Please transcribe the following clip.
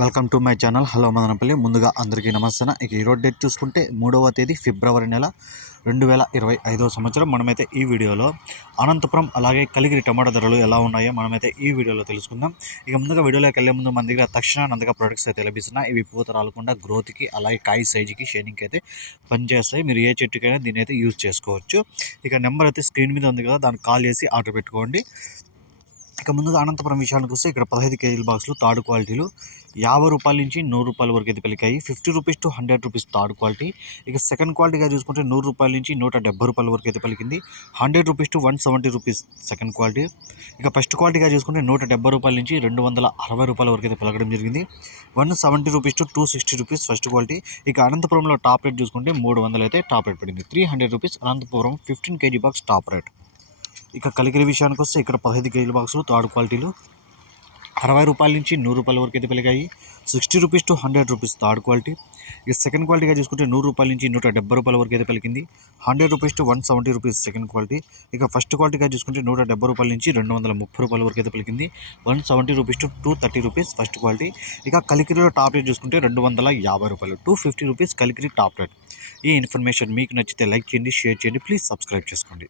Welcome to my channel. Hello Madanapalle. ముందుగా అందరికీ నమస్తే ఇక ఈరోజు డేట్ చూసుకుంటే మూడవ తేదీ ఫిబ్రవరి నెల రెండు వేల ఇరవై ఐదవ సంవత్సరం. మనమైతే ఈ వీడియోలో అనంతపురం అలాగే కలిగిరి టమాటా ధరలు ఎలా ఉన్నాయో మనమైతే ఈ వీడియోలో తెలుసుకుందాం. ఇక ముందుగా వీడియోలోకి వెళ్ళే ముందు మన దగ్గర తక్షణ నందక ప్రొడక్ట్స్ అయితే లభిస్తున్నాయి. ఇవి పూత రాలకుండా గ్రోత్కి అలాగే కాయ సైజుకి షైనింగ్కి అయితే పనిచేస్తాయి. మీరు ఏ చెట్టుకైనా దీన్ని అయితే యూజ్ చేసుకోవచ్చు. ఇక నెంబర్ అయితే స్క్రీన్ మీద ఉంది కదా దాన్ని కాల్ చేసి ఆర్డర్ పెట్టుకోండి. ఇక ముందుగా అనంతపురం విషయానికి వస్తే ఇక్కడ పదహైదు కేజీల బాక్సులు థర్డ్ క్వాలిటీలు. యాభై రూపాయల నుంచి నూరు రూపాయల వరకు అయితే పలికాయి fifty rupees to hundred rupees third quality. ఇక సెకండ్ క్వాలిటీగా చూసుకుంటే నూరు రూపాయల నుంచి నూట డెబ్బై రూపాయల వరకు అయితే పలికింది. Hundred rupees to one seventy rupees second quality. ఇక ఫస్ట్ క్వాలిటీగా చూసుకుంటే నూట డెబ్బై రూపాయల నుంచి రెండు వందల అరవై రూపాయల వరకు అయితే పలకడం జరిగింది. One seventy rupees to two sixty rupees first quality. ఇక అనంతపురంలో టాప్ రేట్ చూసుకుంటే మూడు వందలు అయితే టాప్ రేట్ పడింది. Three hundred rupees Anantapur fifteen KG box top rate. ఇక కలికిరి విషయానికి వస్తే ఇక్కడ పదహైదు కేజీల బాక్సులు థర్డ్ క్వాలిటీలు. అరవై రూపాయల నుంచి నూరు రూపాయల వరకు అయితే పెరిగాయి. Sixty rupees to hundred rupees third quality. ఇక సెకండ్ క్వాలిటీగా చూసుకుంటే నూరు రూపాయల నుంచి నూట డెబ్బై రూపాయల వరకు అయితే పెరిగింది. Hundred rupees to one seventy rupees second quality. ఇక ఫస్ట్ క్వాలిటీగా చూసుకుంటే నూట డెబ్బై రూపాయల నుంచి రెండు వందల ముప్పై రూపాయల వరకు అయితే పెరిగింది. One seventy rupees to two thirty rupees first quality. ఇక కలికిరిలో టాప్ రేట్ చూసుకుంటే రెండు వందల యాభై రూపాయలు two fifty rupees Kalikiri top rate. ఈ ఇన్ఫర్మేషన్ మీకు నచ్చితే లైక్ చేయండి షేర్ చేయండి ప్లీజ్ సబ్స్క్రైబ్ చేసుకోండి.